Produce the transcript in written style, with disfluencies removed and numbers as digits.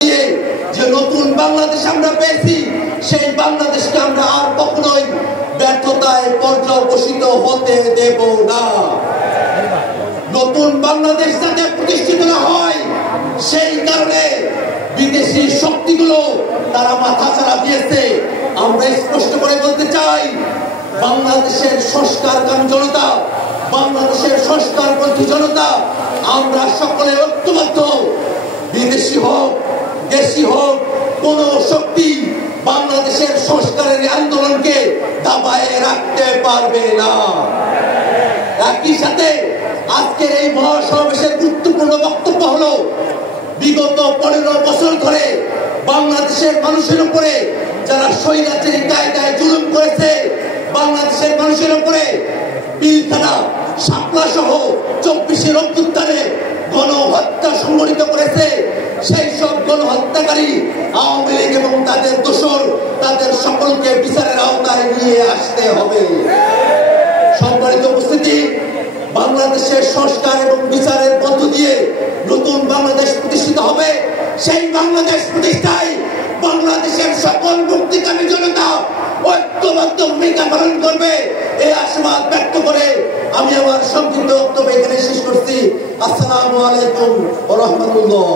যে নতুন বাংলাদেশ আমরা পেয়েছি, সেই বাংলাদেশকে আমরা আর কখনোই ব্যর্থতায় পর্যবসিত হতে দেব না। নতুন বাংলাদেশ যাতে প্রতিষ্ঠিত না হয়, সেই কারণে বিদেশি শক্তিগুলো তারা মাথাচাড়া দিয়েছে। আমরা স্পষ্ট করে বলতে চাই, বাংলাদেশের সংস্কারকামী জনতা, বাংলাদেশের সংস্কারপন্থী জনতা, আমরা সকলে ঐক্যবদ্ধ। বিদেশি হোক দেশি হোক, কোন শক্তি বাংলাদেশের সংস্কারের আন্দোলনকে দাবায় রাখতে পারবে না। একই সাথে আজকের এই মহাসমাবেশের গুরুত্বপূর্ণ বক্তব্য হলো, বিগত 15 বছর ধরে বাংলাদেশের মানুষের উপরে যারা স্বৈরাচারী কায়দায় জুলুম করেছে, বাংলাদেশের মানুষের উপরে পিলখানা, শাপলা সহ 24 অভ্যুত্থানে গণহত্যা সংঘটিত করেছে, সেই সব গণহত্যাকারী আওয়ামী লীগ এবং তাদের দোসর, তাদের সকলকে বিচারের আওতায় নিয়ে আসতে হবে। সম্মানিত উপস্থিতি, বাংলাদেশের সংস্কার এবং বিচারের মধ্য দিয়ে নতুন বাংলাদেশ প্রতিষ্ঠিত হবে। সেই বাংলাদেশ প্রতিষ্ঠায় বাংলাদেশের সকল মুক্তিকামী জনতা ঐক্যবদ্ধ ভূমিকা পালন করবে, এই আশাবাদ ব্যক্ত করে আমি আমার সংক্ষিপ্ত বক্তব্য এখানে শেষ করছি। আসসালামু আলাইকুম ওয়া রাহমাতুল্লাহ।